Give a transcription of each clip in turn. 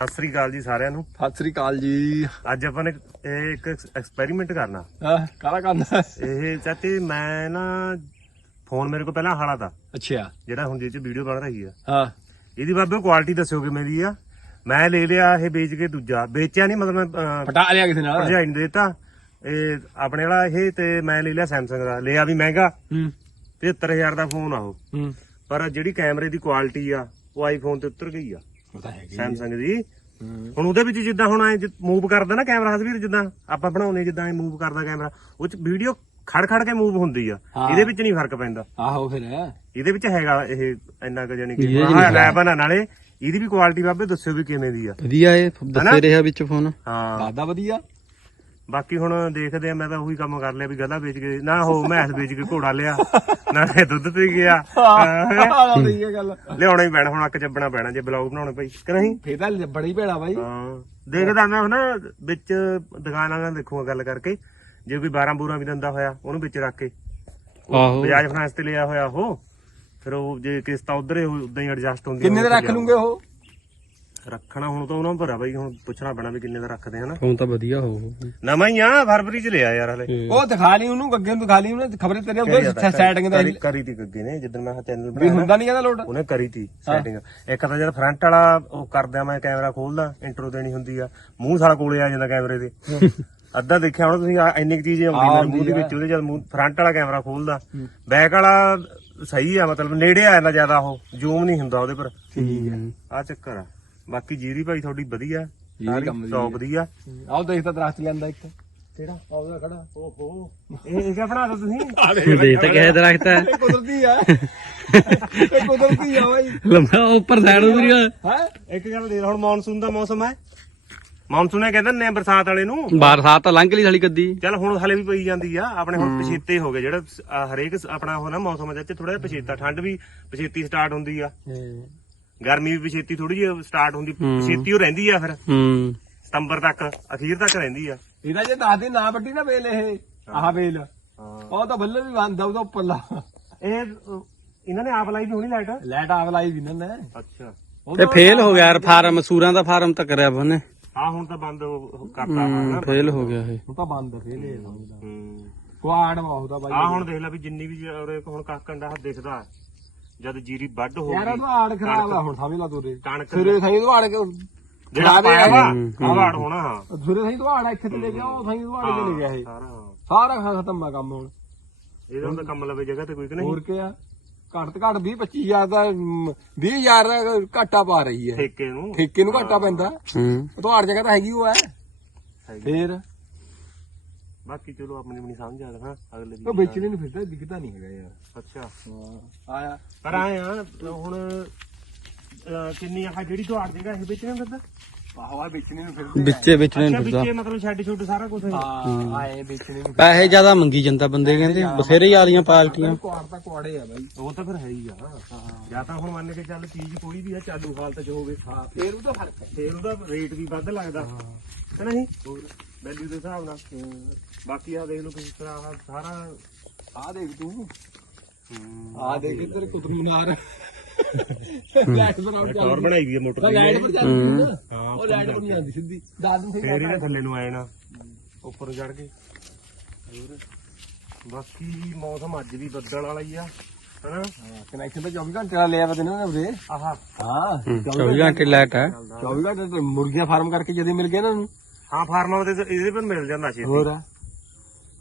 ਸਤਿ ਸ੍ਰੀ ਅਕਾਲ ਜੀ ਸਾਰਿਆਂ ਨੂੰ। ਸਤਿ ਸ੍ਰੀ ਅਕਾਲ ਜੀ। ਅੱਜ ਆਪਾਂ ਨੇ ਇਹ ਇੱਕ ਐਕਸਪੈਰੀਮੈਂਟ ਕਰਨਾ। ਹਾਂ ਕਾਲਾ ਕਰਨਾ? ਇਹ ਚਾਚੇ ਮੈਂ ਨਾ ਫੋਨ ਮੇਰੇ ਕੋਲ ਪਹਿਲਾਂ ਹਾਲਾ ਤਾ। ਅੱਛਾ। ਜਿਹੜਾ ਹੁਣ ਜਿਹਦੇ ਚ ਵੀਡੀਓ ਬਣ ਰਹੀ ਆ। ਹਾਂ। ਇਹਦੀ ਬਾਬੇ ਕੁਆਲਿਟੀ ਦੱਸਿਓ ਕਿਵੇਂ ਦੀ ਆ। ਮੈਂ ਲੈ ਲਿਆ ਇਹ ਵੇਚ ਕੇ ਦੂਜਾ। ਵੇਚਿਆ ਨਹੀਂ ਮਤਲਬ ਮੈਂ ਪਟਾ ਲਿਆ ਕਿਸੇ ਨਾਲ। ਭਰਜਾਈ ਨੂੰ ਦੇ ਦਿੱਤਾ। ਇਹ ਆਪਣੇ ਵਾਲਾ ਇਹ ਤੇ ਮੈਂ ਲੈ ਲਿਆ ਸੈਮਸੰਗ ਦਾ। ਲਿਆ ਵੀ ਮਹਿੰਗਾ। ਹੂੰ। 73000 ਦਾ ਫੋਨ ਆ ਉਹ। ਹੂੰ। ਪਰ ਜਿਹੜੀ ਕੈਮਰੇ ਦੀ ਕੁਆਲਿਟੀ ਆ ਉਹ ਆਈਫੋਨ ਤੇ ਉਤਰ ਗਈ ਆ। ਸੈਮਸੰਗ ਦੀ ਹੁਣ ਉਹਦੇ ਵਿੱਚ ਜਿੱਦਾਂ ਹੁਣ ਐ ਮੂਵ ਕਰਦਾ ਨਾ ਕੈਮਰਾ ਹਸਵੀਰ ਜਿੱਦਾਂ ਆਪਾਂ ਬਣਾਉਨੇ ਜਿੱਦਾਂ ਐ ਮੂਵ ਕਰਦਾ ਕੈਮਰਾ ਉਹ ਚ ਵੀਡੀਓ ਖੜ ਖੜ ਕੇ ਮੂਵ ਹੁੰਦੀ ਆ। ਇਹਦੇ ਵਿੱਚ ਨਹੀਂ ਫ਼ਰਕ ਪੈਂਦਾ। ਆਹੋ ਫਿਰ। ਇਹਦੇ ਵਿੱਚ ਹੈਗਾ ਇਹ ਇੰਨਾ ਕੁ ਜਾਨੀ ਕਿ ਹਾਂ ਲੈ ਬਣਾ ਨਾਲੇ ਇਹਦੀ ਵੀ ਕੁਆਲਿਟੀ ਬਾਬੇ ਦੱਸਿਓ ਵੀ ਕਿਵੇਂ ਦੀ ਆ। ਵਧੀਆ ਇਹ ਦੱਸੇ ਰਿਹਾ ਵਿੱਚ ਫੋਨ ਹਾਂ। ਦਾਦਾ ਵਧੀਆ। ਬਾਕੀ ਹੁਣ ਦੇਖਦੇ ਆ ਮੈਂ ਤਾਂ ਉਹੀ ਕੰਮ ਕਰ ਲਿਆ ਵੀ ਗਧਾ ਵੇਚ ਕੇ ਨਾ ਹੋ ਮੈਸ ਵੇਚ ਕੇ ਘੋੜਾ ਲਿਆ ਨਾ ਇਹ ਦੁੱਧ ਪੀ ਗਿਆ। ਹਾਂ। ਆਹ ਸਹੀ ਹੈ ਗੱਲ। ਲਿਆਉਣਾ ਹੀ ਪੈਣਾ ਹੁਣ ਅੱਕ ਚੱਬਣਾ ਪੈਣਾ ਜੇ ਬਲੌਗ ਬਣਾਉਣੇ ਪਈ ਕਿ ਨਹੀਂ? ਫੇਰ ਤਾਂ ਬੜੀ ਭੇੜਾ ਬਾਈ। ਹਾਂ। ਦੇਖਦਾ ਮੈਂ ਨਾ ਵਿੱਚ ਦੁਕਾਨਾਂ ਨਾਲ ਦੇਖੂਗਾ ਗੱਲ ਕਰਕੇ ਜੇ ਕੋਈ 12 ਬੂਰਾ ਵੀ ਦਿੰਦਾ ਹੋਇਆ ਉਹਨੂੰ ਵਿੱਚ ਰੱਖ ਕੇ। ਆਹੋ। ਬਜਾਜ ਫਾਈਨਾਂਸ ਤੇ ਲਿਆ ਹੋਇਆ ਉਹ ਫਿਰ ਉਹ ਜੇ ਕਿਸ਼ਤਾਂ ਉਧਰ ਉਦਾਂ ਹੀ ਐਡਜਸਟ ਹੁੰਦੀ ਕਿੰਨੇ ਦੇ ਰੱਖ ਲੂੰਗੇ ਉਹ? ਰੱਖਣਾ ਹੁਣ ਤਾਂ ਉਹਨਾਂ ਨੂੰ ਭਰਾ ਬਾਈ ਹੁਣ ਪੁੱਛਣਾ ਪੈਣਾ ਵੀ ਕਿੰਨੇ ਦਾ ਰੱਖਦੇ ਹਨਾ ਫੋਨ ਤਾਂ ਵਧੀਆ ਹੋ ਨਵਾਂ ਹੀ ਆ ਫਰਵਰੀ ਚ ਲਿਆ ਯਾਰ ਹਲੇ। ਉਹ ਦਿਖਾ ਲਈ ਉਹਨੂੰ ਗੱਗੇ ਨੂੰ ਦਿਖਾ ਲਈ ਉਹਨੇ ਖਬਰੇ ਤੇਰੇ ਉਧਰ ਸੈਟਿੰਗ ਦਾ ਕਰੀ- ਤੀ ਗੱਗੇ ਨੇ ਜਿੱਦਣ ਮੈਂ ਚੈਨਲ ਵੀ ਹੁੰਦਾ ਨਹੀਂ ਇਹਦਾ ਲੋਡ ਉਹਨੇ ਕਰੀ ਤੀ ਸੈਟਿੰਗ ਇੱਕ ਤਾਂ ਜਦ ਫਰੰਟ ਵਾਲਾ ਉਹ ਕਰਦਿਆਂ ਮੈਂ ਕੈਮਰਾ ਖੋਲਦਾ ਇੰਟਰੋ ਦੇਣੀ ਹੁੰਦੀ ਆ। ਮੂੰਹ ਸਾਲਾ ਕੋਲੇ ਆ ਜਾਂਦਾ ਕੈਮਰੇ ਦੇ। ਅੱਧਾ ਦੇਖਿਆ ਹੁਣ ਤੁਸੀਂ ਇੰਨੀ ਕੁ ਚੀਜ਼ ਆਉਂਦੀ ਮੇਰੇ ਮੂੰਹ ਦੇ ਵਿੱਚ ਉਹਦੇ ਜਦ ਮੂੰਹ ਫਰੰਟ ਵਾਲਾ ਕੈਮਰਾ ਖੋਲਦਾ। ਬੈਕ ਵਾਲਾ ਸਹੀ ਆ ਮਤਲਬ ਨੇੜੇ ਆ ਜਾਂਦਾ ਜ਼ਿਆਦਾ ਉਹ। ਜ਼ੂਮ ਨਹੀਂ ਹੁੰਦਾ ਉਹਦੇ ਪਰ। ਠੀਕ ਹੈ। ਆ ਚੱਕਰ ਆ। ਬਾਕੀ ਜੀਰੀ ਭਾਈ ਤੁਹਾਡੀ ਵਧੀਆ ਸਾਰੀ ਕੰਮ ਦੀ ਟੌਪ ਦੀ ਆ ਆਹ ਦੇਖ ਤਾਂ ਦਰਖਤ ਲੈਂਦਾ ਇੱਕ। ਕਿਹੜਾ? ਆਉਦਾ ਖੜਾ। ਓਹੋ। ਇਹ ਇਹ ਕਿਆ ਬਣਾ ਦੋ ਤੁਸੀਂ? ਦੇ ਤਾਂ ਕਿਸੇ ਦਰਖਤ ਹੈ ਇਹ ਕੁਦਰਤੀ ਆ। ਇਹ ਕੁਦਰਤੀ ਆ ਬਾਈ। ਲੰਮਾ ਉੱਪਰ ਸਾਈਡ ਉਧਰ ਹੈ ਇੱਕ ਗੱਲ ਦੇ ਹੁਣ ਮੌਨਸੂਨ ਦਾ ਮੌਸਮ ਹੈ। ਮੌਨਸੂਨ ਇਹ ਕਹਿੰਦੇ ਨੇ ਬਰਸਾਤ ਵਾਲੇ ਨੂੰ। ਬਰਸਾਤ ਤਾਂ ਲੰਘ ਲਈ ਸਾਲੀ ਕੱਦੀ। ਚੱਲ ਹੁਣ ਹਲੇ ਵੀ ਪਈ ਜਾਂਦੀ ਆ ਆਪਣੇ ਹੁਣ ਪਛੇਤੇ ਹੋ ਗਏ। ਜਿਹੜਾ ਹਰੇਕ ਆਪਣਾ ਉਹ ਨਾ ਮੌਸਮ ਚ ਥੋੜਾ ਜਿਹਾ ਪਛੇਤਾ ਠੰਡ ਵੀ ਪਛੇਤੀ ਸਟਾਰਟ ਹੁੰਦੀ ਆ। ਗਰਮੀ ਵੀ ਪਛੇਤੀ ਥੋੜੀ ਜਿਹੀ ਸਟਾਰਟ ਹੁੰਦੀ ਪਛੇਤੀ ਉਹ ਰਹਿੰਦੀ ਆ ਫਿਰ। ਹੂੰ। ਸਤੰਬਰ ਤੱਕ ਅਖੀਰ ਤੱਕ ਰਹਿੰਦੀ ਆ। ਇਹਦਾ ਜੇ ਦੱਸ ਦੇ ਨਾ ਵੱਡੀ ਨਾ ਵੇਲ ਇਹ ਆਹ ਵੇਲ। ਹਾਂ। ਉਹ ਤਾਂ ਬੱਲੇ ਵੀ ਬੰਦ ਉਹਦਾ ਉੱਪਰਲਾ। ਇਹ ਇਹਨਾਂ ਨੇ ਆਪ ਲਾਈ ਵੀ ਹੋਣੀ ਲਾਈਟ? ਲੈਟ ਆਗ ਲਾਈ ਵੀ ਨਾ। ਅੱਛਾ। ਤੇ ਫੇਲ ਹੋ ਗਿਆ ਯਾਰ ਫਾਰਮ ਸੂਰਾਂ ਦਾ ਫਾਰਮ ਤਾਂ ਕਰਿਆ ਬਨੇ ਹਾਂ ਹੁਣ ਤਾਂ ਬੰਦ ਉਹ ਕਰਤਾ ਫੇਲ ਹੋ ਗਿਆ ਇਹ। ਹੁਣ ਤਾਂ ਬੰਦ ਫੇਲ ਇਹ ਸਮਝਦਾ ਹੂੰ। ਕੁਆੜ ਬਹੁਤਾ ਬਾਈ ਆ ਹੁਣ ਦੇਖ ਲੈ ਵੀ ਜਿੰਨੀ ਵੀ ਉਰੇ ਹੁਣ ਕਾਕੰਡਾ ਦਿਖਦਾ। ਜਦ ਜੀਰੀ ਵੱਢ ਹੋ ਯਾਰ ਗਈ ਉਹ ਆੜ ਖਰਾਬ ਆ ਹੁਣ ਸਮਝ ਲਾ ਤੋਰੇ ਕਣਕ ਸਿਰੇ ਸਹੀ ਦਵਾੜ ਕੇ ਜਿਹੜਾ ਪਾਇਆ ਵਾ ਹੋਣਾ। ਹਾਂ ਸਿਰੇ ਸਹੀ ਦਵਾੜ ਇੱਥੇ ਤੇ ਲੈ ਗਿਆ ਉਹ ਸਹੀ ਦਵਾੜ ਕੇ ਲੈ ਗਿਆ ਇਹ ਸਾਰਾ। ਸਾਰਾ ਖਤਮ ਆ ਕੰਮ ਹੁਣ। ਇਹਦਾ ਹੁੰਦਾ ਕੰਮ ਲਵੇ ਜਗ੍ਹਾ ਤੇ ਕੋਈ ਕਿ ਨਹੀਂ? ਹੋਰ ਕੀ ਆ ਘੱਟ ਤੋਂ ਘੱਟ 20 25000 ਦਾ 20000 ਦਾ ਘਾਟਾ ਪਾ ਰਹੀ ਹੈ। ਠੇਕੇ ਨੂੰ। ਠੇਕੇ ਨੂੰ ਘਾਟਾ ਪੈਂਦਾ। ਹੂੰ। ਦਵਾੜ ਜਗ੍ਹਾ ਤਾਂ ਹੈਗੀ ਉਹ ਹੈ। ਫੇਰ? ਬਾਕੀ ਚਲੋ ਆਪਣੀ ਆਪਣੀ ਸਮਝ ਆ ਹਾਂ ਅਗਲੇ ਉਹ ਦੀ ਵੇਚਣੇ ਨੂੰ ਫਿਰਦਾ ਦਿਖਦਾ ਨਹੀਂ ਹੈਗਾ ਯਾਰ। ਅੱਛਾ। ਆਇਆ। ਪਰ ਆਏ ਆ ਹੁਣ ਅਹ, ਕਿੰਨੀ ਆਹ ਜਿਹੜੀ ਤੁਹਾਡ ਜਗ੍ਹਾ ਇਹ ਵੇਚਣੇ ਫਿਰਦਾ ਆਹਵਾ ਵੇਚਣੇ ਨੂੰ ਫਿਰਦੇ ਵਿੱਚੇ ਵੇਚਣੇ ਅੱਛਾ ਨੂੰ ਫਿਰਦਾ ਵਿੱਚੇ ਮਤਲਬ ਸ਼ੈੱਡ ਸ਼ੁੱਡ ਸਾਰਾ ਕੁਝ ਹਾਂ ਆਏ ਵੇਚਣੇ ਨੂੰ ਪੈਸੇ ਜ਼ਿਆਦਾ ਮੰਗੀ ਜਾਂਦਾ ਬੰਦੇ ਕਹਿੰਦੇ ਬਥੇਰੇ ਹੀ ਆਲੀਆਂ ਪਾਲਟੀਆਂ ਕੁਆੜ ਤਾਂ ਕੁਆੜੇ ਆ ਬਾਈ। ਉਹ ਤਾਂ ਫਿਰ ਹੈ ਹੀ ਆ। ਜਾਂ ਤਾਂ ਹੁਣ ਮੰਨ ਕੇ ਚੱਲ ਚੀਜ਼ ਕੋਈ ਵੀ ਆ ਚਾਲੂ ਹਾਲਤ 'ਚ ਹੋਵੇ ਹਾਂ ਫੇਰ ਉਹਦਾ ਫ਼ਰਕ ਹੈ। ਫੇਰ ਉਹਦਾ ਰੇਟ ਵੀ ਵੱਧ ਲੱਗਦਾ। ਹੈ ਨਹੀਂ ਵੈਲਿਊ ਦੇ ਹਿਸਾਬ ਨਾਲ ਬਾਕੀ ਆ ਦੇਖ ਲਓ ਕਿਸ ਤਰ੍ਹਾਂ ਆਹ ਸਾਰਾ ਆ ਦੇਖ ਤੂੰ। ਆ ਦੇਖ ਇੱਧਰ ਕੁਤਰ ਮਨਾਰ ਲਾਈਟ ਪਰ ਆਉਂ ਟੌਰ ਬਣਾਈ ਵੀ ਆ ਮੋਟਰ ਦੀ। ਲਾਈਟ ਪਰ ਜਾਂਦੀ ਸੀ ਨਾ। ਹਾਂ। ਉਹ ਲਾਈਟ ਪਰ ਨਹੀਂ ਆਉਂਦੀ ਸਿੱਧੀ। ਦਾਦ ਨੂੰ ਸਹੀ ਫੇਰ ਇਹਨੇ ਥੱਲੇ ਨੂੰ ਆਏ ਨਾ ਉੱਪਰ ਚੜ ਕੇ। ਹੋਰ? ਬਾਕੀ ਮੌਸਮ ਅੱਜ ਵੀ ਬੱਦਲ ਵਾਲਾ ਹੀ ਆ ਹਨਾ? ਕਨੈਕਸ਼ਨ ਤਾਂ 24 ਘੰਟੇ ਦਾ ਲਿਆ ਵਾ ਦੇਣਾ ਵੀਰੇ ਆਹਾ। ਹਾਂ 24 ਘੰਟੇ ਲਾਈਟ ਹੈ 24 ਘੰਟੇ ਤੇ ਮੁਰਗੀਆਂ ਫਾਰਮ ਕਰਕੇ ਜਦੇ ਮਿਲ ਗਏ ਨਾ ਨੂੰ ਹਾਂ ਫਾਰਮਾਂ ਤੇ ਇਹਦੇ ਪਰ ਮਿਲ ਜਾਂਦਾ ਛੇਤੀ ਹੋਰ?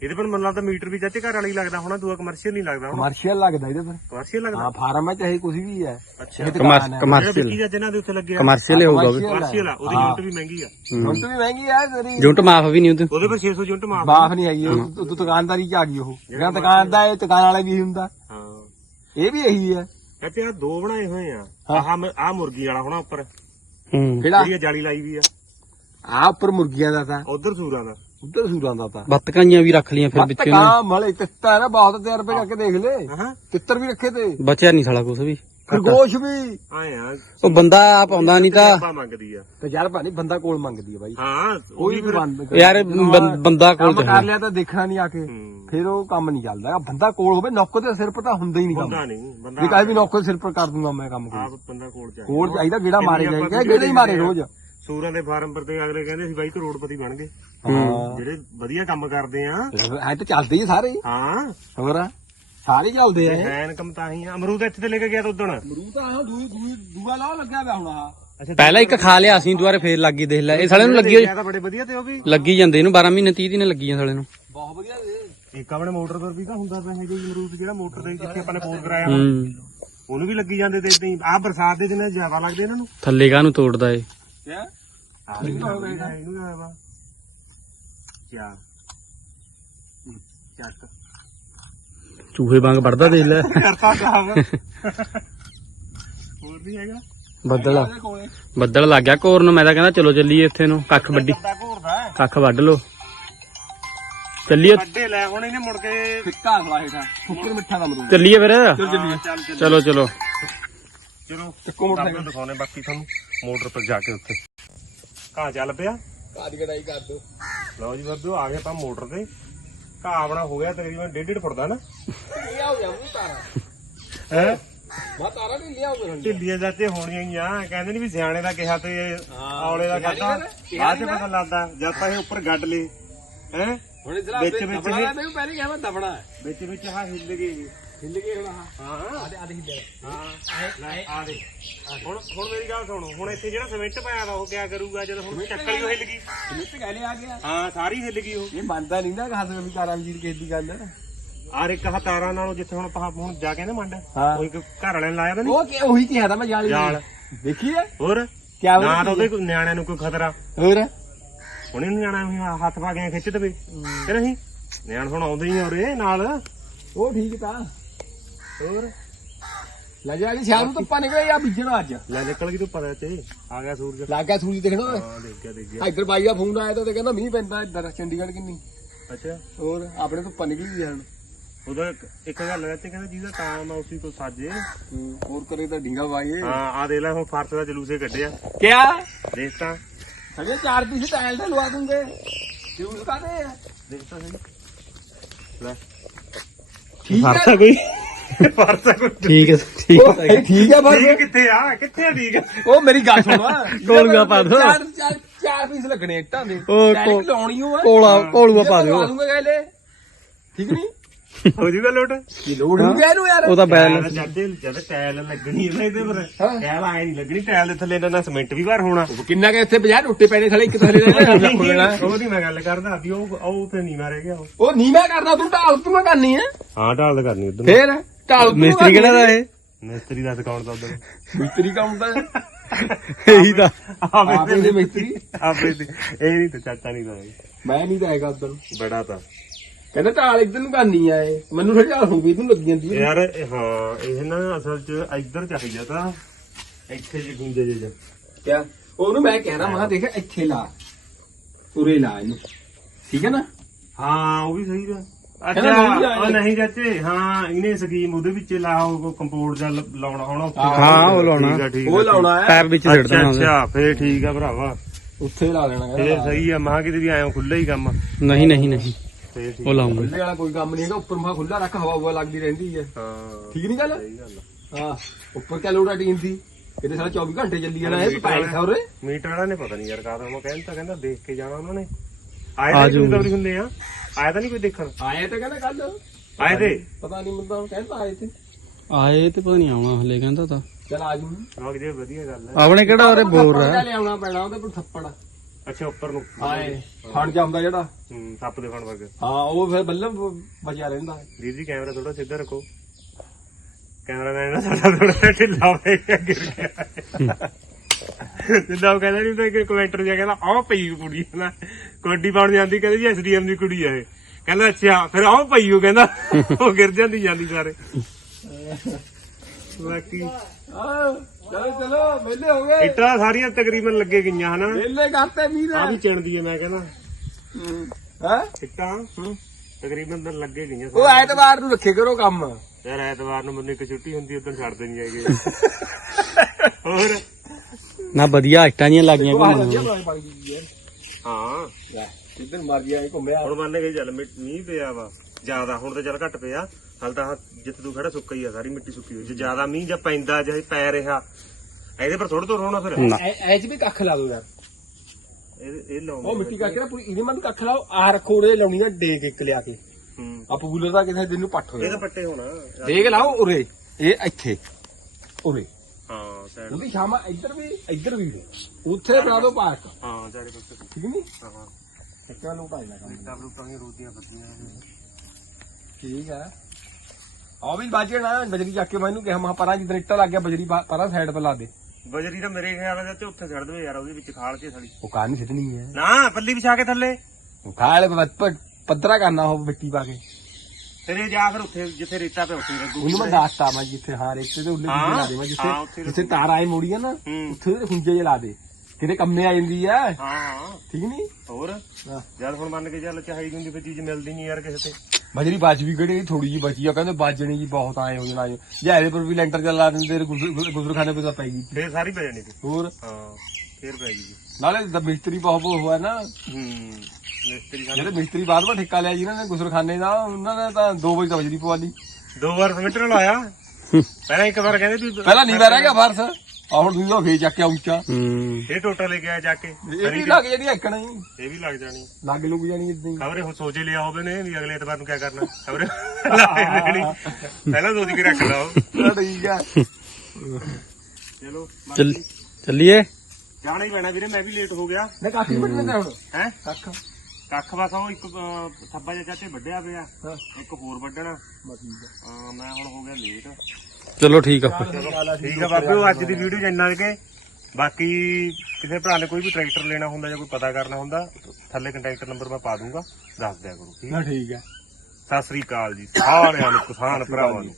ਇਹਦੇ ਪਰ ਮੰਨ ਲਾ ਤਾਂ ਮੀਟਰ ਵੀ ਚਾਚੇ ਘਰ ਵਾਲਾ ਲੱਗਦਾ ਹੋਣਾ ਦੂਆ ਕਮਰਸ਼ੀਅਲ ਨਹੀਂ ਲੱਗਦਾ ਹੁਣ। ਕਮਰਸ਼ੀਅਲ ਲੱਗਦਾ ਇਹਦੇ ਪਰ। ਕਮਰਸ਼ੀਅਲ ਲੱਗਦਾ? ਹਾਂ ਫਾਰਮ ਹੈ ਚਾਹੇ ਕੁਝ ਵੀ ਹੈ। ਅੱਛਾ। ਜਿਹੜਾ ਕਮਰਸ਼ੀਅਲ ਜੱਜ ਇਹਨਾਂ ਦੇ ਉੱਤੇ ਲੱਗਿਆ। ਕਮਰਸ਼ੀਅਲ ਹੀ ਹੋਊਗਾ ਵੀ। ਕਮਰਸ਼ੀਅਲ ਆ ਉਹਦੀ ਯੂਨਿਟ ਵੀ ਮਹਿੰਗੀ ਆ। ਹੁਣ ਤਾਂ ਵੀ ਮਹਿੰਗੀ ਹੈ ਤੇਰੀ ਜੁੰਟ ਮਾਫ ਵੀ ਨਹੀਂ ਉਹਦੇ। ਉਹਦੇ ਪਰ 600 ਯੂਨਿਟ ਮਾਫ ਬਾਫ ਨਹੀਂ ਹੈਗੀ ਉਹ ਦੁਕਾਨਦਾਰੀ ਚ ਆ ਗਈ ਉਹ। ਜਿਹੜਾ ਦੁਕਾਨ ਦਾ ਇਹ ਦੁਕਾਨ ਵਾਲਾ ਵੀ ਹੁੰਦਾ। ਹਾਂ। ਇਹ ਵੀ ਇਹੀ ਹੈ। ਚਾਚੇ ਆ ਦੋ ਬਣਾਏ ਹੋਏ ਆ। ਆਹ ਆ ਮੁਰਗੀ ਵਾਲਾ ਹੋਣਾ ਉੱਪਰ। ਹੂੰ। ਕਿਹੜਾ? ਜਿਹੜੀ ਜਾਲੀ ਲਾਈ ਵੀ ਆ। ਆ ਉੱਪਰ ਮੁਰਗੀਆਂ ਦਾ ਤਾਂ। ਉਧਰ ਸੂਰਾਂ ਦਾ। ਉੱਧਰ ਸੂਰਾਂ ਦਾ ਤਾਂ। ਬੱਤਕਾਈਆਂ ਵੀ ਰੱਖ ਲੀਆਂ ਫਿਰ ਵਿੱਚੇ। ਕਾਂ ਮਲੇ ਤਿੱਤਾ ਹੈ ਨਾ ਬਹੁਤ ਤਿਆਰ ਰੁਪਏ ਕਰਕੇ ਦੇਖ ਲੈ। ਹਾਂ। ਤਿੱਤਰ ਵੀ ਰੱਖੇ ਤੇ। ਬਚਿਆ ਨਹੀਂ ਸਾਲਾ ਕੁਛ ਵੀ। ਖਰਗੋਸ਼ ਵੀ। ਆਏ ਆ ਉਹ ਬੰਦਾ ਆਪ ਆਉਂਦਾ ਨਹੀਂ ਤਾਂ। ਆਪਾਂ ਮੰਗਦੀ ਆ। ਤੇ ਯਾਰ ਭਾਣੀ ਬੰਦਾ ਕੋਲ ਮੰਗਦੀ ਹੈ ਬਾਈ। ਹਾਂ ਉਹ ਕੋਈ ਵੀ ਵੀ ਫਿਰ ਬੰਦ ਯਾਰ ਬੰ- ਬੰਦਾ ਕੋਲ ਕੰਮ ਕਰ ਲਿਆ ਤਾਂ ਦੇਖਣਾ ਨਹੀਂ ਆ ਕੇ। ਹੂੰ, ਫਿਰ ਉਹ ਕੰਮ ਨਹੀਂ ਚੱਲਦਾ। ਬੰਦਾ ਕੋਲ ਹੋਵੇ ਨੌਕਰ ਤੇ ਸਿਰ ਪਰ ਤਾਂ ਹੁੰਦਾ ਹੀ ਨਹੀਂ ਕੰਮ। ਨਹੀਂ ਬੰਦਾ ਵੀ ਕਹੇ ਵੀ ਨੌਕਰ ਸਿਰ ਪਰ ਕਰ ਦੂੰਗਾ ਮੈਂ ਕੰਮ ਕੋਈ। ਆਪ ਬੰਦਾ ਕੋਲ ਚਾਹੀਦਾ ਕੋਲ ਚਾਹੀਦਾ ਗੇੜਾ ਮਾਰੇ ਜਾਏਗਾ ਗੇੜਾ ਹੀ ਮਾਰੇ ਰੋਜ਼। ਸੂਰਾਂ ਦੇ ਫਾਰਮ ਪਰ ਤੇ ਅਗਲੇ ਕਹਿੰਦੇ ਸੀ ਬਾਈ ਕਰੋੜਪਤੀ ਬਣ ਗਏ। ਹਾਂ। ਜਿਹੜੇ ਵਧੀਆ ਕੰਮ ਕਰਦੇ ਆ। ਐ ਤਾਂ ਚੱਲਦੇ ਹੀ ਸਾਰੇ। ਹੀ। ਹਾਂ ਹੋਰ? ਸਾਰੇ ਚੱਲਦੇ ਆ। ਇਹ ਹੈ ਇਨਕਮ ਤਾਂ ਹੀ ਆ। ਅਮਰੂਦ ਇੱਥੇ ਤੇ ਲੈ ਕੇ ਗਿਆ ਤਾ ਉਦਣ ਮਰੂਦ ਤਾਂ ਆਹ ਦੂਈ ਦੂਈ ਦੂਆ ਲਾ ਲੱਗਿਆ ਪਿਆ ਹੁਣ ਆਹ। ਅੱਛਾ ਪਹਿਲਾਂ ਇੱਕ ਖਾ ਲਿਆ ਅਸੀਂ ਦੁਬਾਰੇ ਫੇਰ ਲੱਗੀ ਦੇਖ ਲੈ। ਇਹ ਸਾਲੇ ਨੂੰ ਲੱਗੀ ਹੋਈ- ਤਾਂ ਬੜੇ ਵਧੀਆ ਤੇ ਉਹ ਵੀ। ਲੱਗੀ ਜਾਂਦੇ ਇਹਨੂੰ 12 ਮਹੀਨੇ 30 ਦਿਨ ਲੱਗੀ ਜਾਂ ਸਾਲੇ ਨੂੰ। ਬਹੁਤ ਵਧੀਆ ਦੇ ਇੱਕ ਆਪਣੇ ਮੋਟਰ ਪਰ ਵੀ ਤਾਂ ਹੁੰਦਾ ਪਿਆ ਹੈ ਜੀ ਅਮਰੂਦ ਜਿਹੜਾ ਮੋਟਰ ਦੇ ਜਿੱਥੇ ਆਪਾਂ ਨੇ ਫੋਨ ਕਰਾਇਆ ਵਾ, ਹੂੰ। ਉਹਨੂੰ ਵੀ ਲੱਗੀ ਜਾਂਦੇ ਤੇ ਇਦਾਂ ਹੀ। ਆਹ ਬਰਸਾਤ ਦੇ ਦਿਨਾਂ 'ਚ ਜ਼ਿਆਦਾ ਲੱਗਦੇ ਇਹਨਾਂ ਨੂੰ। ਥੱਲੇ ਕਾਹਨੂੰ ਤੋੜਦਾ ਏ ਕਿਆ? ਇਹਨੂੰ ਕਿਆ ਚੱਕ ਚੂਹੇ ਵਾਂਗ ਵੜਦਾ ਦੇਖ ਲੈ ਕਰਤਾ ਕੰਮ ਹੋਰ ਵੀ ਹੈਗਾ ਬੱਦਲ ਬੱਦਲ ਲੱਗ ਗਿਆ ਕੋਰ ਨੂੰ ਮੈਂ ਤਾਂ ਕਹਿੰਦਾ ਚਲੋ ਚੱਲੀਏ ਇੱਥੇ ਨੂੰ ਕੱਖ ਵੱਡੀ। ਕੱਖ ਵੱਢ ਲੋ ਚੱਲੀਏ। ਵੱਡੇ ਲੈ ਹੁਣ ਇਹਨੇ ਮੁੜ ਕੇ ਫਿੱਕਾ ਅਗਲਾ ਹੇਠਾਂ ਉੱਪਰ ਮਿੱਠਾ ਦਾ ਮਰੂਦ ਚੱਲੀਏ ਫਿਰ। ਚੱਲ ਚੱਲ ਚੱਲ ਚੱਕੋ ਮੋਟਰ ਦਿਖਾਉਣੇ ਬਾਕੀ ਤੁਹਾਨੂੰ। ਮੋਟਰ ਪਰ ਜਾ ਕੇ ਉੱਥੇ। ਘਾਹ ਚੱਲ ਪਿਆ। ਕਾਦੀ ਕਢਾਈ ਕਰ ਦੋ ਲਓ ਜੀ ਬੱਦੂ ਆ ਗਏ ਆਪਾਂ ਮੋਟਰ ਤੇ। ਘਾਹ ਆਪਣਾ ਹੋ ਗਿਆ ਤਕਰੀਬਨ ਡੇਢ ਡੇਢ ਫੁੱਟ ਦਾ ਨਾ। ਇਹ ਆ ਗਿਆ ਮੂੰਹ ਤਾਰਾ। ਹੈ? ਮਾ ਤਾਰਾ ਨਹੀਂ ਲਿਆ ਉਹ ਢਿੱਲੀਆਂ ਜਾਤੇ ਹੋਣੀਆਂ ਹੀ ਆ ਕਹਿੰਦੇ ਨਹੀਂ ਵੀ ਸਿਆਣੇ ਦਾ ਕਿਹਾ ਤੇ ਹਾਂ। ਔਲੇ ਦਾ ਬਾਅਦ ਚ ਨੀ ਪਤਾ ਲੱਗਦਾ ਜਦ ਤਾਂ ਇਹ ਉੱਪਰ ਗੱਡ ਲੇ। ਹੈ? ਹੁਣ ਇਧਰ ਵਿੱਚ- ਵਿੱਚ ਮੈਂ ਪਹਿਲੇ ਕਿਹਾ ਮੈਂ ਦਬਣਾ ਵਿੱਚ ਵਿੱਚ ਹਾਂ ਹਿੱਲ ਗਏ ਹਿੱਲ ਕੇ ਹੁਣ ਹਾਂ। ਆਦੇ ਆਦੇ ਹਿੱਲੇ ਹਾਂ। ਲੈ ਆ ਦੇ ਹੁਣ ਹੁਣ ਮੇਰੀ ਗੱਲ ਸੁਣੋ ਹੁਣ ਇੱਥੇ ਜਿਹੜਾ ਸਿਮੈਂਟ ਪਾਇਆ ਵਾ ਉਹ ਕਿਆ ਕਰੂਗਾ? ਜਦੋਂ ਹੁਣ ਚੱਕਰ ਹੀ ਉਹ ਹਿੱਲ ਗਈ। ਮਿੱਟ ਗਾਲੇ ਆ ਗਿਆ। ਹਾਂ ਸਾਰੀ ਹਿੱਲ ਗਈ ਉਹ। ਇਹ ਮੰਨਦਾ ਨਹੀਂ ਨਾ ਖਾਸ ਵੀ ਤਾਰਾ ਮਜੀਦ ਕਿਸੇ ਦੀ ਗੱਲ। ਆਰ ਇੱਕ ਆਹ ਤਾਰਾਂ ਨਾਲੋਂ ਜਿੱਥੇ ਹੁਣ ਆਪਾਂ ਹੁਣ ਜਾ ਕੇ ਨਾ ਮੰਡ ਹਾਂ। ਉਹ ਇੱਕ ਘਰ ਵਾਲਿਆਂ ਨੇ ਲਾਇਆ ਵਾ ਨੀ? ਉਹ ਕਿ ਉਹੀ ਕਿਹਾ ਤਾਂ ਮੈਂ ਜਾਲੀ ਜਾਲ ਦੇਖੀ ਹੈ ਹੋਰ? ਕਿਆ ਨਾ ਤਾਂ ਉਹਦੇ ਕੋਈ ਨਿਆਣਿਆਂ ਨੂੰ ਕੋਈ ਖਤਰਾ। ਹੋਰ? ਹੁਣ ਇਹਨੂੰ ਨਿਆਣਾ ਹੱਥ ਪਾ ਕੇ ਖਿੱਚ ਦਵੇ। ਕਿ ਨਹੀਂ? ਨਿਆਣ ਹੁਣ ਆਉਂਦੇ ਹੀ ਔਰੇ ਨਾਲ। ਉਹ ਠੀਕ ਤਾਂ। ਹੋਰ? ਲੈ ਜਾ ਜੀ ਸ਼ਾਮ ਨੂੰ ਧੁੱਪਾਂ ਨਿਕਲੇ ਆ ਬੀਜਣਾ ਅੱਜ? ਲੈ ਨਿਕਲ ਗਈ ਤੂੰ ਪਤਾ ਤੇ ਆ ਗਿਆ ਸੂਰਜ। ਲੱਗ ਗਿਆ ਸੂਰਜ ਦੇਖਣਾ ਹਾਂ ਦੇਖ ਗਿਆ ਦੇਖ ਗਿਆ। ਇੱਧਰ ਬਾਈ ਦਾ ਫੋਨ ਆਇਆ ਤਾਂ ਤੇ ਕਹਿੰਦਾ ਮੀਂਹ ਪੈਂਦਾ ਇੱਧਰ ਚੰਡੀਗੜ੍ਹ ਕਿੰਨੀ। ਅੱਛਾ। ਹੋਰ ਆਪਣੇ ਧੁੱਪਾਂ ਨਿਕਲੀ ਗਈ ਹਨ ਉਹਦਾ ਇੱਕ- ਇੱਕ ਗੱਲ ਹੈ ਤੇ ਕਹਿੰਦਾ ਜਿਹਦਾ ਕਾਮ ਆ ਉਸੇ ਕੋ ਸਾਜੇ। ਹੋਰ ਕਰੇ ਤਾਂ ਢਿੰਗਾ ਵਾਈਏ ਹਾਂ ਆ ਦੇ ਲੈ ਹੁਣ ਫਰਸ਼ ਦਾ ਜਲੂਸੇ ਕੱਢਿਆ। ਕਿਆ? ਦੇਖ ਤਾਂ। ਸਗੇ ਚਾਰ ਪੀਸ ਟਾਇਲ ਤੇ ਲਵਾ ਦੂੰਗੇ। ਜੂਸ ਕਾਦੇ ਆ? ਦੇਖ ਤਾਂ ਸਹੀ। ਲੈ। ਠੀਕ ਹੈ ਫਰਸ਼ ਕੋਈ? ਫਰਸ਼ ਕੋਈ ਠੀਕ ਹੈ। ਠੀਕ ਉਹ ਠੀਕ ਹੈ ਬਸ ਠੀਕ ਕਿੱਥੇ ਆ? ਕਿੱਥੇ ਆ ਠੀਕ? ਉਹ ਮੇਰੀ ਗੱਲ ਸੁਣ ਕੋਲੂਆ ਪਾ ਦਿਓ। ਚਾਰ ਚਾਰ ਚਾਰ ਪੀਸ ਲੱਗਣੇ ਇੱਟਾਂ ਦੇ। ਉਹ ਲਾਉਣੀ ਓ ਆ ਕੋਲਾ ਕੋਲੂਆ ਪਾ ਦਿਓ। ਗਾਇਲੇ ਠੀਕ ਨਹੀਂ? ਹੋ ਜੂਗਾ ਲੋਟ? ਕੀ ਲੋੜ ਨਹੀਂ ਇਹਨੂੰ ਯਾਰ। ਉਹਦਾ ਬੈਲ ਟਾਇਲ ਜਦ ਜਦ ਟਾਇਲ ਲੱਗਣੀ ਹੈ ਨਾ ਇਹਦੇ ਪਰ। ਹਾਂ। ਟਾਇਲ ਆਏ ਨਹੀਂ ਲੱਗਣੀ ਟਾਇਲ ਦੇ ਥੱਲੇ ਇਹਨਾਂ ਨਾਲ ਸੀਮੈਂਟ ਵੀ ਭਰ ਹੋਣਾ। ਕਿੰਨਾ ਕਿ ਇੱਥੇ 50 ਟੁੱਟੇ ਪੈਣੇ ਥਲੇ ਇੱਕ ਥਲੇ ਦਾ ਰੱਖ ਲੈਣਾ ਉਹ ਨਹੀਂ ਮੈਂ ਗੱਲ ਕਰਦਾ ਵੀ ਉਹ ਉਹ ਤੇ ਨਹੀਂ ਮਾਰੇ ਗਿਆ ਉਹ। ਉਹ ਨੀਵਾ ਕਰਦਾ ਤੂੰ ਢਾਲ ਤੂੰ ਮੈਂ ਕਰਨੀ ਹੈ। ਹਾਂ ਢਾਲ ਕਰਨੀ ਉਧਰ ਫੇਰ? ਢਾਲ ਤੂੰ ਮਿਸਤਰੀ ਕਿਹੜਾ ਦਾ ਇਹ? ਮਿਸਤਰੀ ਦਾ ਅਕਾਊਂਟ ਦਾ ਉਧਰ। ਮਿਸਤਰੀ ਕੌਣ ਦਾ ਇਹੀ? ਤਾਂ। ਆਪੇ ਦੇ ਮਿਸਤਰੀ। ਆਪੇ ਤੇ ਇਹ ਨਹੀਂ ਤੇ ਚਾਚਾ ਨਹੀਂ ਦਾ ਮੈਂ ਨਹੀਂ ਤਾਂ ਹੈਗਾ ਉਧਰ। ਬੜਾ ਤਾਂ। ਕਹਿੰਦਾ ਢਾਲ ਇੱਧਰ ਨੂੰ ਕਰਨੀ ਆ ਇਹ। ਮੈਨੂੰ ਥੋੜੀ ਢਾਲ ਹੋ ਗਈ ਤੂੰ ਲੱਗੀ ਜਾਂਦੀ ਯਾਰ ਹਾਂ ਇਹ ਨਾ ਅਸਲ ਚ ਇੱਧਰ ਚਾਹੀਦਾ ਤਾਂ। ਇੱਥੇ ਜੇ ਗੁੰਜੇ ਜੇ ਜੇ। ਕਿਆ? ਉਹਨੂੰ ਮੈਂ ਕਹਿ ਰਹਾ ਮਹਾ ਦੇਖ ਇੱਥੇ ਲਾ। ਉਰੇ ਲਾ ਇਹਨੂੰ। ਠੀਕ ਹੈ ਨਾ? ਹਾਂ ਉਹ ਵੀ ਸਹੀ ਨਹੀਂ ਅੱਛਾ। ਉਹ ਨਹੀਂ ਚਾਚੇ। ਹਾਂ ਇਹਨੇ ਸਕੀਮ ਉਹਦੇ ਵਿੱਚ ਲਾਓ ਕੰਪੋਰਟ ਜਾਂ ਲਾਉਣਾ ਹੋਣਾ ਉੱਥੇ ਹਾਂ, ਉਹ ਲਾਉਣਾ। ਠੀਕ ਆ, ਠੀਕ ਆ, ਉਹ ਲਾਉਣਾ ਹੈ। ਪੈਪ ਵਿੱਚ ਸਿੱਟ ਅੱਛਾ ਦੇਣਾ ਉਹਦੇ। ਅੱਛਾ ਫੇਰ ਠੀਕ ਆ ਭਰਾਵਾ। ਉੱਥੇ ਲਾ ਦੇਣਾ ਫੇਰ ਕਹਿੰਦਾ ਸਹੀ ਆ ਮਾਂ ਕਿਤੇ ਵੀ ਆਇਓ ਖੁੱਲਾ ਹੀ ਕੰਮ ਨਹੀਂ ਨਹੀਂ ਨਹੀਂ। ਫੇਰ ਠੀਕ ਉਹ ਲਾਉਂਗਾ। ਖੁੱਲੇ ਵਾਲਾ ਕੋਈ ਕੰਮ ਨਹੀਂ ਹੈਗਾ ਉੱਪਰ ਮਹਾ ਖੁੱਲਾ ਰੱਖ ਹਵਾ ਹਵਾ ਲੱਗਦੀ ਰਹਿੰਦੀ ਹੈ। ਹਾਂ ਠੀਕ ਨਹੀਂ ਗੱਲ? ਸਹੀ ਗੱਲ ਆ। ਹਾਂ ਉੱਪਰ ਕਿਆ ਲੋੜਾ ਟੀਨ ਦੀ? ਕਿਤੇ ਸਾਲਾ 24 ਘੰਟੇ ਚੱਲੀ ਜਾਣਾ ਇਹ ਪੈਲ ਖੌਰੇ ਮੀਟਰ ਵਾਲਾ ਨੇ ਪਤਾ ਨਹੀਂ ਯਾਰ ਕਾਹਦਾ ਮੈਂ ਕਹਿੰਦਾ ਕਹਿੰਦਾ ਦੇਖ ਕੇ ਜਾਣਾ ਉਹਨਾਂ ਨੇ। ਆਏ ਆ ਤਾਂ ਕੋਈ ਜਾਊਗੀ। ਦਵਰੀ ਹੁੰਦੇ ਆ। ਆਇਆ ਤਾਂ ਨਹੀਂ ਕੋਈ ਦੇਖਣ? ਆਏ ਤਾਂ ਕਹਿੰਦਾ ਕੱਲ ਆਏ ਤੇ? ਪਤਾ ਨਹੀਂ ਮੁੰਡਾ ਕਹਿੰਦਾ ਆਏ ਤੇ ਆਏ ਤੇ ਪਤਾ ਨਹੀਂ ਆਉਣਾ ਹਲੇ ਕਹਿੰਦਾ ਤਾਂ। ਚਲ ਆ ਜੂ ਲੋਕ ਜੇ ਵਧੀਆ ਗੱਲ ਹੈ। ਆਪਣੇ ਕਿਹੜਾ ਉਹਰੇ ਬੋਰ ਆ ਲਿਆਉਣਾ ਪੈਣਾ ਉਹਦੇ ਪਰ ਥੱਪੜ। ਅੱਛਾ ਉੱਪਰ ਨੂੰ। ਆਏ ਫੜ ਜਾਂਦਾ ਜਿਹੜਾ। ਹੂੰ, ਸੱਪ ਦੇ ਫਣ ਵਰਗੇ। ਹਾਂ ਉਹ ਫਿਰ ਬੱਲਮ ਬਚਿਆ ਰਹਿੰਦਾ। ਵੀਰ ਜੀ ਕੈਮਰਾ ਥੋੜਾ ਸਿੱਧਾ ਰੱਖੋ। ਕੈਮਰਾਮੈਨ ਨਾ ਸਾਡਾ ਥੋੜਾ ਢਿੱਲਾ ਹੋ ਗਿਆ ਗਿਰ ਗਿਆ। ਜਿੱਦਾਂ ਉਹ ਕਹਿੰਦਾ ਨਹੀਂ ਤਾਂ ਕਿ ਕਮੈਂਟਰ ਜਿਹਾ ਕਹਿੰਦਾ ਆਹ ਪਈ ਕੁੜੀ ਨਾ ਕੋਡੀ ਪਾਉਣ ਜਾਂਦੀ ਕਹਿੰਦੀ ਜੀ ਐਸਡੀਐਮ ਦੀ ਕੁੜੀ ਆ ਇਹ। ਕਹਿੰਦਾ ਅੱਛਾ ਫਿਰ ਆਹ ਪਈ ਉਹ ਕਹਿੰਦਾ ਉਹ ਗਿਰ ਜਾਂਦੀ ਜਾਂਦੀ ਸਾਰੇ। ਬਾਕੀ ਚਲੋ ਚਲੋ ਵਿਹਲੇ ਹੋ ਗਏ ਇੱਟਾਂ ਸਾਰੀਆਂ ਤਕਰੀਬਨ ਲੱਗੇ ਗਈਆਂ ਹਨਾ? ਵਿਹਲੇ ਕਰਤੇ ਵੀਰ ਆ ਵੀ ਚਿਣਦੀ ਹੈ ਮੈਂ ਕਹਿੰਦਾ। ਹੈ ਇੱਟਾਂ ਤਕਰੀਬਨ ਤਾਂ ਲੱਗੇ ਗਈਆਂ ਉਹ ਐਤਵਾਰ ਨੂੰ ਰੱਖੇ ਕਰੋ ਕੰਮ। ਯਾਰ ਐਤਵਾਰ ਨੂੰ ਮੈਨੂੰ ਇੱਕ ਛੁੱਟੀ ਹੁੰਦੀ ਉਦੋਂ ਛੱਡਦੇ ਨਹੀਂ ਹੈਗੇ। ਹੋਰ? ਨਾ ਵਧੀਆ ਇੱਟਾਂ ਜੀਆਂ ਲੱਗੀਆਂ ਘੁੰਮਣ ਨੂੰ। ਹਾਂ। ਲੈ ਜਿੱਦਨ ਮਰ ਗਿਆ ਇਹ ਘੁੰਮਿਆ ਹੁਣ ਮੰਨ ਕੇ ਚੱਲ ਮਿ- ਮੀਂਹ ਪਿਆ ਵਾ ਜ਼ਿਆਦਾ ਹੁਣ ਤਾਂ ਚੱਲ ਘੱਟ ਪਿਆ। ਹਾਲ ਤਾਂ ਆਹ ਜਿੱਥੇ ਤੂੰ ਖੜਾ ਸੁੱਕਾ ਹੀ ਆ ਸਾਰੀ ਮਿੱਟੀ ਸੁੱਕੀ ਹੋਈ। ਜੇ ਜ਼ਿਆਦਾ ਮੀਂਹ ਜਾਂ ਪੈਂਦਾ ਜਾਂ ਪੈ ਰਿਹਾ ਇਹਦੇ ਪਰ ਥੋੜਾ ਤੋਂ ਹੋਣਾ ਫਿਰ। ਨਾ। ਵੀ ਕੱਖ ਲਾ ਦੋ ਯਾਰ। ਇਹ ਇਹ ਲਾਉਂਦੇ ਉਹ ਮਿੱਟੀ ਕਰਕੇ ਨਾ ਪੂਰੀ ਇਹਦੇ ਮਨ ਕੱਖ ਲਾਓ ਆ ਰੱਖੋ ਉਰੇ ਲਾਉਣੀ ਡੇਕ ਇੱਕ ਲਿਆ ਕੇ। ਹੂੰ। ਆ ਪਪੂਲਰ ਦਾ ਕਿਸੇ ਦਿਨ ਨੂੰ ਪੱਟ ਇਹ ਤਾਂ ਹੋਇਆ ਪੱਟੇ ਹੋਣਾ। ਡੇਕ ਲਾਓ ਉਰੇ ਇਹ ਇੱਥੇ ਉਰੇ। ਹਾਂ ਉਹਦੀ ਸ਼ਾਮਾ ਇੱਧਰ ਵੀ ਇੱਧਰ ਵੀ ਉੱਥੇ ਬਣਾ ਦੋ ਪਾਰਕ। ਹਾਂ ਚਾਰੇ ਪਾਸੇ ਠੀਕ ਨਹੀਂ? ਹਾਂ ਹਾਂ। ਇੱਕਾਂ ਨੂੰ ਭਾਈ ਲਗਾ ਇੱਟਾਂ ਬਲੂਟਾਂ ਦੀਆਂ ਰੋਦੀਆਂ ਬੱਦੀਆਂ ਠੀਕ ਹੈ। ਆ ਵੀ ਬਾਜੇ ਨਾ ਬਜਰੀ ਚੱਕ ਕੇ ਮੈਨੂੰ ਕਿਹਾ ਮਾ ਪਰਾਂ ਜਿੱਦਾਂ ਇੱਟਾ ਲੱਗ ਗਿਆ ਬਜਰੀ ਪਰਾਂ ਸਾਈਡ 'ਤੇ ਲਾ ਦੇ। ਬਜਰੀ ਤਾਂ ਮੇਰੇ ਖਿਆਲ ਨਾਲ ਤੇ ਉੱਥੇ ਛੱਡ ਦੇਵੇ ਯਾਰ ਉਹਦੇ ਵਿੱਚ ਖਾਲ ਕੇ ਥਲੀ ਉਹ ਕਾਰ ਨਹੀਂ ਸਿੱਟਣੀ ਹੈ? ਨਾ ਪੱਲੀ ਵਿਛਾ ਕੇ ਥੱਲੇ। ਉਹ ਖਾਲ ਪ- ਪੱਧਰਾ ਕਰਨਾ ਉਹ ਮਿੱਟੀ ਪਾ ਕੇ। ਤੇਰੇ ਜਾ ਫਿਰ ਉੱਥੇ ਜਿੱਥੇ ਰੇਤਾ ਪਿਆ ਉੱਥੇ ਲੱਗੂ ਉਹਨੂੰ ਮੈਂ ਦੱਸਤਾ ਮੈਂ ਜਿੱਥੇ ਹਾਂ ਰੇਤੇ ਤੇ ਉੱਲੇ ਹਾਂ, ਲਾ ਦੇ ਮੈਂ ਹਾਂ, ਉੱਥੇ ਜਿੱਥੇ ਜਿੱਥੇ ਤਾਰ ਆਏ ਮੋੜੀ ਆ ਨਾ ਹੂੰ। ਉੱਥੇ ਹੁੰਜੇ ਜੇ ਲਾ ਦੇ। ਕਿਤੇ ਕੰਮੇ ਆ ਜਾਂਦੀ ਆ। ਹਾਂ। ਹਾਂ ਠੀਕ ਨਹੀਂ? ਹੋਰ। ਜਦ ਹੁਣ ਮੰਨ ਕੇ ਚੱਲ ਚਾਹੀਦੀ ਹੁੰਦੀ ਫਿਰ ਚੀਜ਼ ਮਿਲਦੀ ਨਹੀਂ ਯਾਰ ਕਿਸੇ ਤੇ। ਬਜਰੀ ਬਚ ਵੀ ਕਿਹੜੀ ਥੋੜੀ ਜੀ ਬਚੀ ਆ ਕਹਿੰਦੇ ਬਾਜਣੀ ਜੀ ਬਹੁਤ ਆਏ ਹੋ ਜਾਣਾ ਜੇ ਇਹਦੇ ਪਰ ਵੀ ਲੈਂਟਰ ਚੱਲਾ ਦਿੰਦੇ ਤੇ ਗੁਜ਼ਰ- ਗੁਜ਼ਰਖਾਨੇ ਪੇ ਤਾਂ ਪੈ ਗਈ। ਫੇਰ ਸਾਰੀ ਪੈ ਜਾਣੀ ਸੀ ਹੋਰ? ਹਾਂ ਫੇਰ ਪੈ ਗਈ ਨਾਲੇ ਦਾ ਮਿਸਤਰੀ ਬਹੁਤ ਬਹੁਤ ਹੋਇਆ ਨਾ। ਹੂੰ। ਮਿਸਤਰੀ ਜਿਹੜੇ ਮਿਸਤਰੀ ਬਾਅਦ ਵਿੱਚ ਠੇਕਾ ਲਿਆ ਜਿਨ੍ਹਾਂ ਨੇ ਗੁਜ਼ਰਖਾਨੇ ਦਾ ਉਹਨਾਂ ਨੇ ਤਾਂ 2 ਵਜੇ ਤਾਂ ਬਜਰੀ ਪਵਾ ਲਈ ਦੋ ਵਾਰ ਸਮਿਟ ਨਾਲ ਆਇਆ। ਪਹਿਲਾਂ ਇੱਕ ਵਾਰ ਕਹਿੰਦੇ ਵੀ ਪਹਿਲਾਂ ਨਹੀਂ ਰਹਿ ਗਿਆ ਫਰਸ। ਆ ਹੁਣ ਦੂਜਾ ਫੇਰ ਚੱਕਿਆ ਉੱਚਾ। ਹੂੰ। ਇਹ ਟੋਟਾ ਲੈ ਕੇ ਆਇਆ ਜਾ ਕੇ। ਇਹ ਵੀ ਲੱਗ ਜਿਹੜੀ ਇੱਕਣਾ ਹੀ ਇਹ ਵੀ ਲੱਗ ਜਾਣੀ। ਲੱਗ ਲੁੱਗ ਜਾਣੀ ਇਦਾਂ ਹੀ। ਖਬਰੇ ਹੁਣ ਸੋਚੇ ਲਿਆ ਹੋਵੇ ਨੇ ਵੀ ਅਗਲੇ ਐਤਵਾਰ ਨੂੰ ਕੀ ਕਰਨਾ। ਖਬਰੇ ਪਹਿਲਾਂ ਸੋਚ ਕੇ ਰੱਖ ਲਓ ਚਲੋ ਠੀਕ ਆ। ਚਲੋ ਚੱਲ ਚੱਲੀਏ। ਜਾਣਾ ਹੀ ਪੈਣਾ ਵੀਰੇ ਮੈਂ ਵੀ ਲੇਟ ਹੋ ਗਿਆ। ਨੇ ਕਾਫੀ ਵੱਢਣੇ ਨੇ ਹੁਣ। ਹੈ? ਕੱਖ। ਕੱਖ ਬਸ ਉਹ ਇੱਕ ਅਹ, ਥੱਬਾ ਜਿਹਾ ਚਾਚੇ ਵੱਢਿਆ ਪਿਆ। ਹਾਂ। ਇੱਕ ਹੋਰ ਵੱਢਣਾ। ਬਸ ਠੀਕ ਆ। ਅਹ, ਮੈਂ ਹੁਣ ਹੋ ਗਿਆ ਲੇਟ ਚਲੋ ਠੀਕ ਆ। ਫਿਰ ਠੀਕ ਆ ਬਾਬੇ ਅੱਜ ਦੀ ਵੀਡੀਓ ਇੰਨਾ ਕੇ ਬਾਕੀ ਕਿਸੇ ਭਰਾ ਨੇ ਕੋਈ ਵੀ ਟਰੈਕਟਰ ਲੈਣਾ ਹੁੰਦਾ ਜਾਂ ਕੋਈ ਪਤਾ ਕਰਨਾ ਹੁੰਦਾ ਥੱਲੇ ਕੰਟੈਕਟ ਨੰਬਰ ਮੈਂ ਪਾ ਦੂੰਗਾ। ਦੱਸ ਦਿਆ ਕਰੋ ਠੀਕ ਆ? ਨਾ ਠੀਕ ਆ। ਸਤਿ ਸ੍ਰੀ ਅਕਾਲ ਜੀ ਸਾਰਿਆਂ ਨੂੰ ਕਿਸਾਨ ਭਰਾਵਾਂ ਨੂੰ।